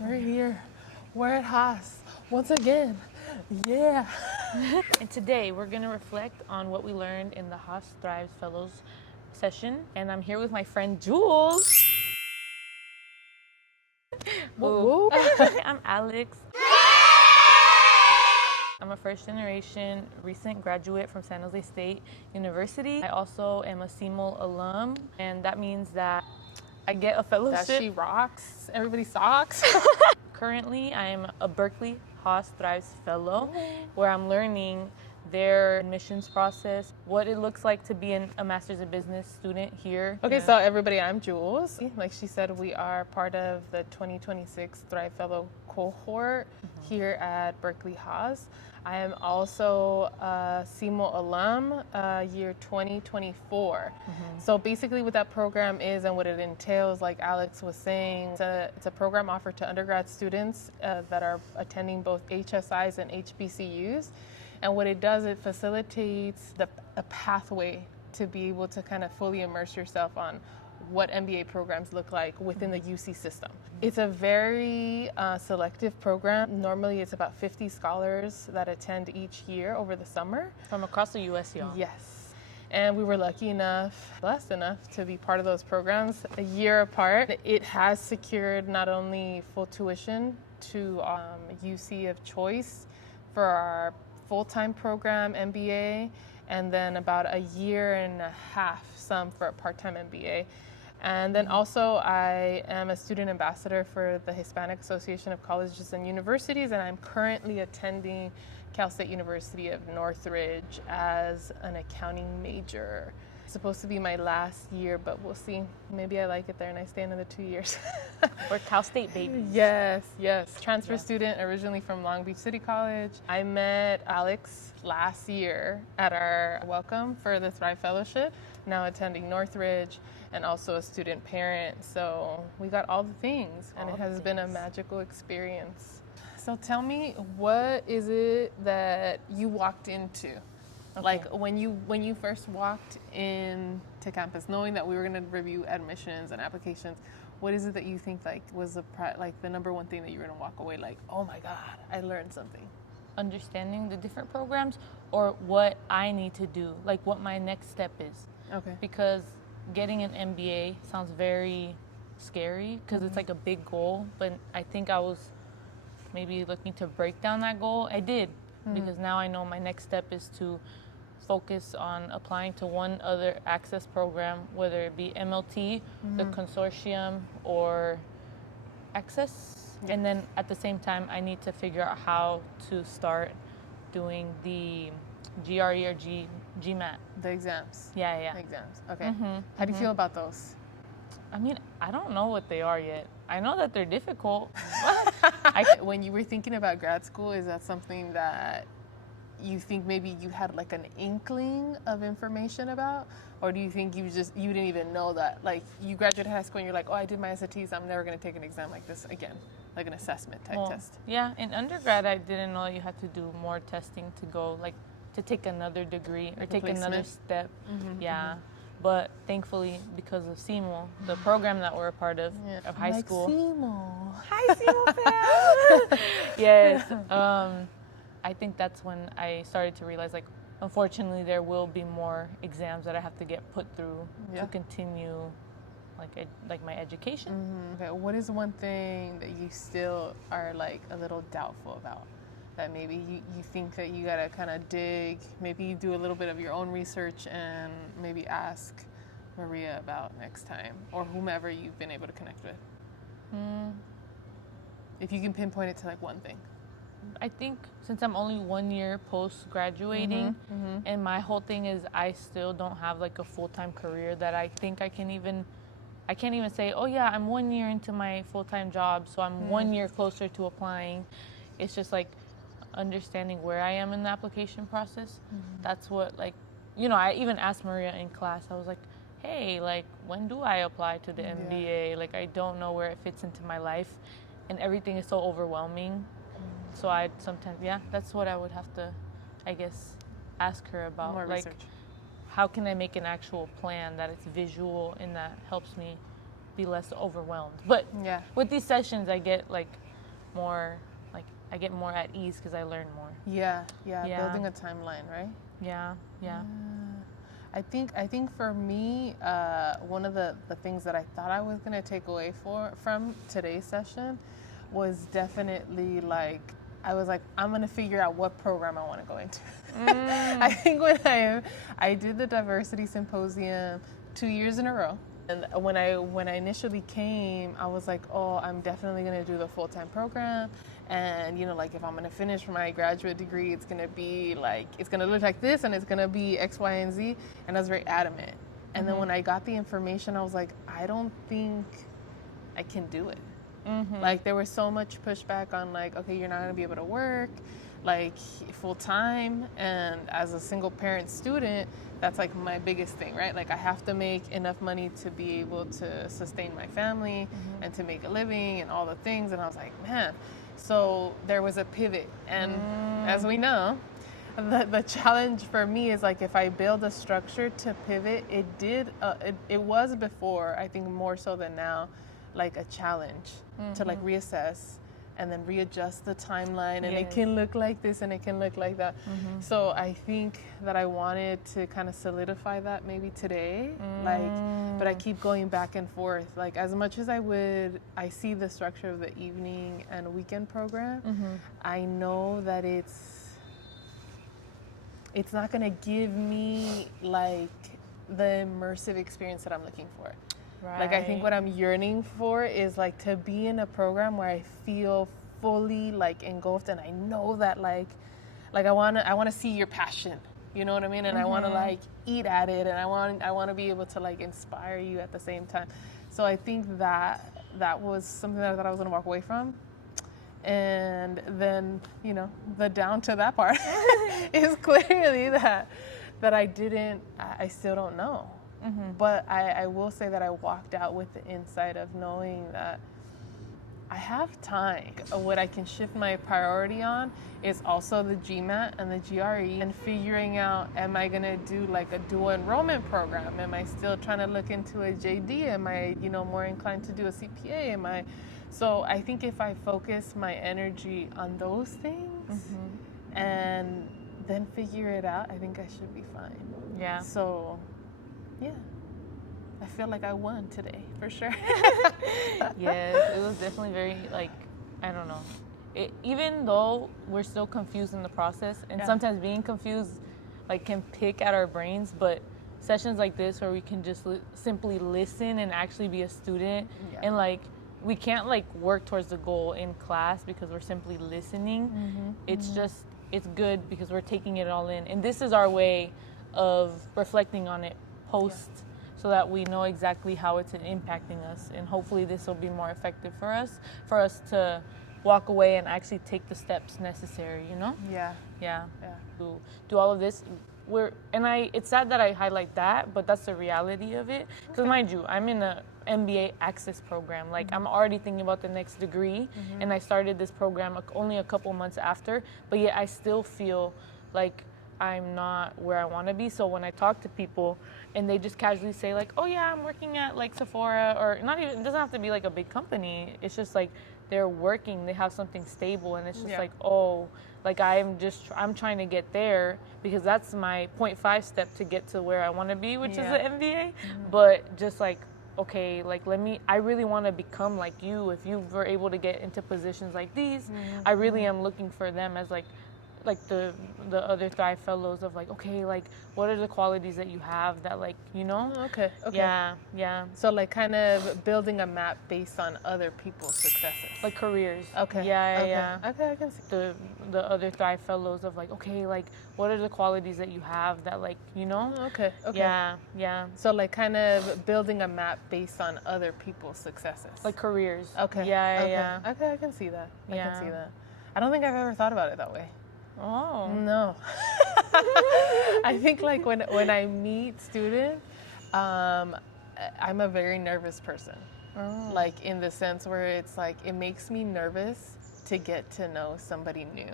We're here. We're at HAAS once again. Yeah. And today we're going to reflect on what we learned in the HAAS Thrive Fellows session. And I'm here with my friend Jules. Woo. I'm Alex. I'm a first generation recent graduate from San Jose State University. I also am a CMO alum, and that means that I get a fellowship. That she rocks. Everybody socks. Currently, I am a Berkeley HAAS Thrive Fellow, where I'm learning their admissions process, what it looks like to be a Master's in Business student here. Okay, so everybody, I'm Jules. Like she said, we are part of the 2026 Thrive Fellow cohort here at Berkeley HAAS. I am also a CMO alum, year 2024. So basically what that program is and what it entails, like Alex was saying, it's a program offered to undergrad students that are attending both HSIs and HBCUs. And what it does, it facilitates a pathway to be able to kind of fully immerse yourself on what MBA programs look like within the UC system. It's a very selective program. Normally it's about 50 scholars that attend each year over the summer. From across the U.S., y'all. Yes. And we were lucky enough, blessed enough to be part of those programs a year apart. It has secured not only full tuition to UC of choice for our full-time program MBA, and then about a year and a half some for a part-time MBA. And then also I am a student ambassador for the Hispanic Association of Colleges and Universities, and I'm currently attending Cal State University of Northridge as an accounting major. It's supposed to be my last year, but we'll see. Maybe I like it there and I stay another 2 years. We're Cal State babies. Yes. Transfer student originally from Long Beach City College. I met Alex last year at our welcome for the Thrive Fellowship, now attending Northridge, and also a student parent. So we got all the things, and it has been a magical experience. So tell me, what is it that you walked into? Okay. Like when you first walked into campus, knowing that we were going to review admissions and applications, what is it that you think like was the number one thing that you were going to walk away like, oh my God, I learned something? Understanding the different programs, or what I need to do, like what my next step is. Okay. Because getting an MBA sounds very scary because it's like a big goal, but I think I was maybe looking to break down that goal. I did, because now I know my next step is to focus on applying to one other access program, whether it be MLT, the consortium, or access. And then at the same time, I need to figure out how to start doing the GRE or GMAT. The exams. Yeah. The exams. Okay. How do you feel about those? I mean, I don't know what they are yet. I know that they're difficult. When you were thinking about grad school, is that something that you think maybe you had like an inkling of information about? Or do you think you didn't even know that? Like you graduated high school and you're like, oh, I did my SATs, I'm never going to take an exam like this again, like an assessment type test. Yeah, in undergrad, I didn't know you had to do more testing to go, like to take another degree or take another step. But thankfully, because of CMO, the program that we're a part of high school. CMO. Hi, CMO fam. Yes. I think that's when I started to realize, like, unfortunately, there will be more exams that I have to get put through to continue, like my education. Okay. What is one thing that you still are like a little doubtful about? That maybe you think that you gotta kind of dig, maybe you do a little bit of your own research and maybe ask Maria about next time, or whomever you've been able to connect with. If you can pinpoint it to like one thing. I think since I'm only 1 year post-graduating, and my whole thing is I still don't have like a full-time career that I think I can't even say, oh yeah, I'm 1 year into my full-time job, so I'm 1 year closer to applying. It's just like understanding where I am in the application process. That's what, like, you know, I even asked Maria in class, I was like, hey, like, when do I apply to the MBA? Like, I don't know where it fits into my life, and everything is so overwhelming. So I sometimes, that's what I would have to, I guess, ask her about. More like, research. How can I make an actual plan that it's visual and that helps me be less overwhelmed? But with these sessions, I get like more, like, I get more at ease because I learn more. Yeah, building a timeline, right? Yeah. I think for me, one of the things that I thought I was gonna take away from today's session was definitely like, I was like, I'm gonna figure out what program I want to go into. I think when I did the diversity symposium 2 years in a row, and when I initially came, I was like, oh, I'm definitely gonna do the full-time program, and like if I'm gonna finish my graduate degree, it's gonna be like, it's gonna look like this, and it's gonna be X, Y, and Z, and I was very adamant. And then when I got the information, I was like, I don't think I can do it. Like there was so much pushback on like, okay, you're not gonna be able to work like full time, and as a single parent student, that's like my biggest thing, right? Like I have to make enough money to be able to sustain my family and to make a living and all the things. And I was like, man, so there was a pivot. And as we know, the challenge for me is like, if I build a structure to pivot, it was before, I think more so than now, like a challenge to like reassess and then readjust the timeline, and it can look like this and it can look like that. So I think that I wanted to kind of solidify that maybe today, like, but I keep going back and forth. Like as much as I see the structure of the evening and weekend program, I know that it's not gonna give me like the immersive experience that I'm looking for. Right. Like I think what I'm yearning for is like to be in a program where I feel fully like engulfed, and I know that like I want to see your passion, you know what I mean? And I want to like eat at it, and I want to be able to like inspire you at the same time. So I think that was something that I thought I was going to walk away from. And then, the down to that part is clearly that I still don't know. But I will say that I walked out with the insight of knowing that I have time. What I can shift my priority on is also the GMAT and the GRE, and figuring out, am I going to do like a dual enrollment program? Am I still trying to look into a JD? Am I, more inclined to do a CPA? So I think if I focus my energy on those things and then figure it out, I think I should be fine. Yeah. So, yeah. I feel like I won today, for sure. Yes, it was definitely very, like, I don't know. Even though we're still confused in the process, and sometimes being confused, like, can pick at our brains, but sessions like this where we can just simply listen and actually be a student, and, like, we can't, like, work towards the goal in class because we're simply listening. It's just, it's good because we're taking it all in. And this is our way of reflecting on it post, so that we know exactly how it's impacting us, and hopefully this will be more effective for us to walk away and actually take the steps necessary, do all of this. It's sad that I highlight that, but that's the reality of it, because mind you, I'm in a MBA access program. Like, I'm already thinking about the next degree, and I started this program only a couple months after, but yet I still feel like I'm not where I want to be. So when I talk to people and they just casually say like, oh yeah, I'm working at like Sephora, or not even, it doesn't have to be like a big company. It's just like they're working, they have something stable, and it's just like, oh, like I'm trying to get there because that's my 0.5 step to get to where I want to be, which is the MBA. But just like, okay, like I really want to become like you. If you were able to get into positions like these, I really am looking for them as like the other Thrive Fellows, of like, okay, like what are the qualities that you have that, like, Okay. Yeah. So like kind of building a map based on other people's successes. Like careers. Okay. Yeah. Okay, I can see. The other Thrive Fellows, of like, okay, like what are the qualities that you have that, like, Okay. Yeah. So like kind of building a map based on other people's successes. Like careers. Okay. Yeah. Okay, I can see that. I can see that. I don't think I've ever thought about it that way. Oh. No. I think like when I meet students, I'm a very nervous person. Oh. Like in the sense where it's like, it makes me nervous to get to know somebody new.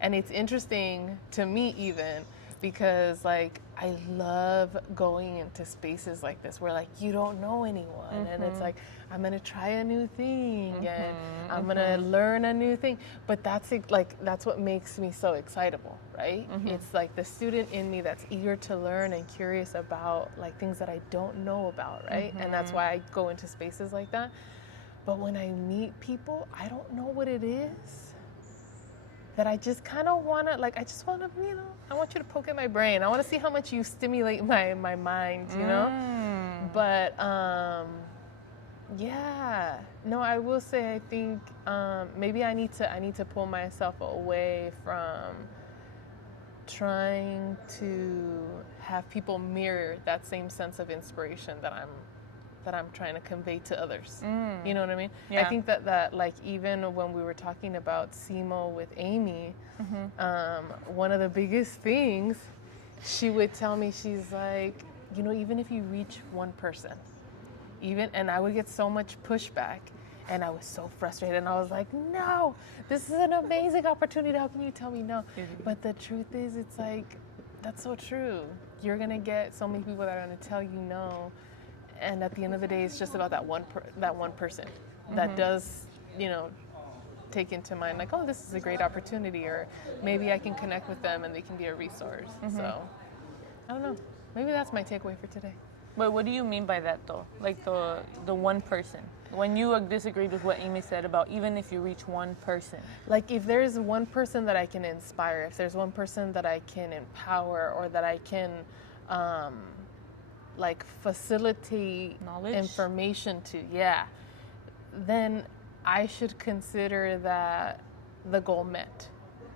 And it's interesting to me even because like I love going into spaces like this where like you don't know anyone, and it's like I'm gonna try a new thing and I'm gonna learn a new thing. But that's what makes me so excitable, right? It's like the student in me that's eager to learn and curious about like things that I don't know about, right? And that's why I go into spaces like that. But when I meet people, I don't know what it is that I just kind of want to, like, I just want to, you know, I want you to poke at my brain. I want to see how much you stimulate my mind, you know? But, yeah, no, I will say, I think maybe I need to pull myself away from trying to have people mirror that same sense of inspiration that I'm trying to convey to others. You know what I mean? Yeah. I think that like even when we were talking about SEMO with Amy, one of the biggest things she would tell me, she's like, you know, even if you reach one person, and I would get so much pushback, and I was so frustrated, and I was like, no, this is an amazing opportunity. How can you tell me no? But the truth is, it's like, that's so true. You're gonna get so many people that are gonna tell you no. And at the end of the day, it's just about that one person that does, you know, take into mind like, oh, this is a great opportunity, or maybe I can connect with them and they can be a resource. So, I don't know. Maybe that's my takeaway for today. But what do you mean by that, though? Like the one person. When you disagreed with what Amy said about even if you reach one person. Like if there's one person that I can inspire, if there's one person that I can empower, or that I can like facilitate Knowledge? Information to, then I should consider that the goal met.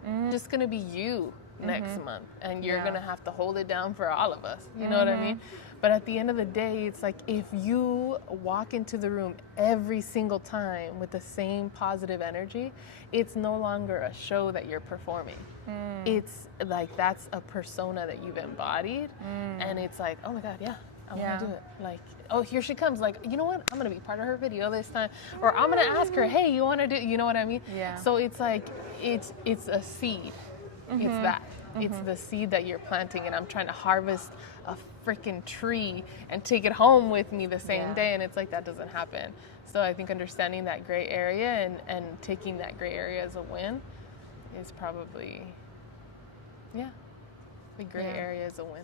It's just gonna be you next month, and you're gonna have to hold it down for all of us. You know what I mean? But at the end of the day, it's like if you walk into the room every single time with the same positive energy, it's no longer a show that you're performing. It's like that's a persona that you've embodied, and it's like, oh my God, yeah, I'm gonna do it. Like, oh, here she comes. Like, you know what? I'm gonna be part of her video this time, or I'm gonna ask her, hey, you wanna do? You know what I mean? Yeah. So it's like it's a seed. It's that. It's the seed that you're planting, and I'm trying to harvest a freaking tree and take it home with me the same day, and it's like that doesn't happen. So I think understanding that gray area and taking that gray area as a win is probably, the gray area is a win.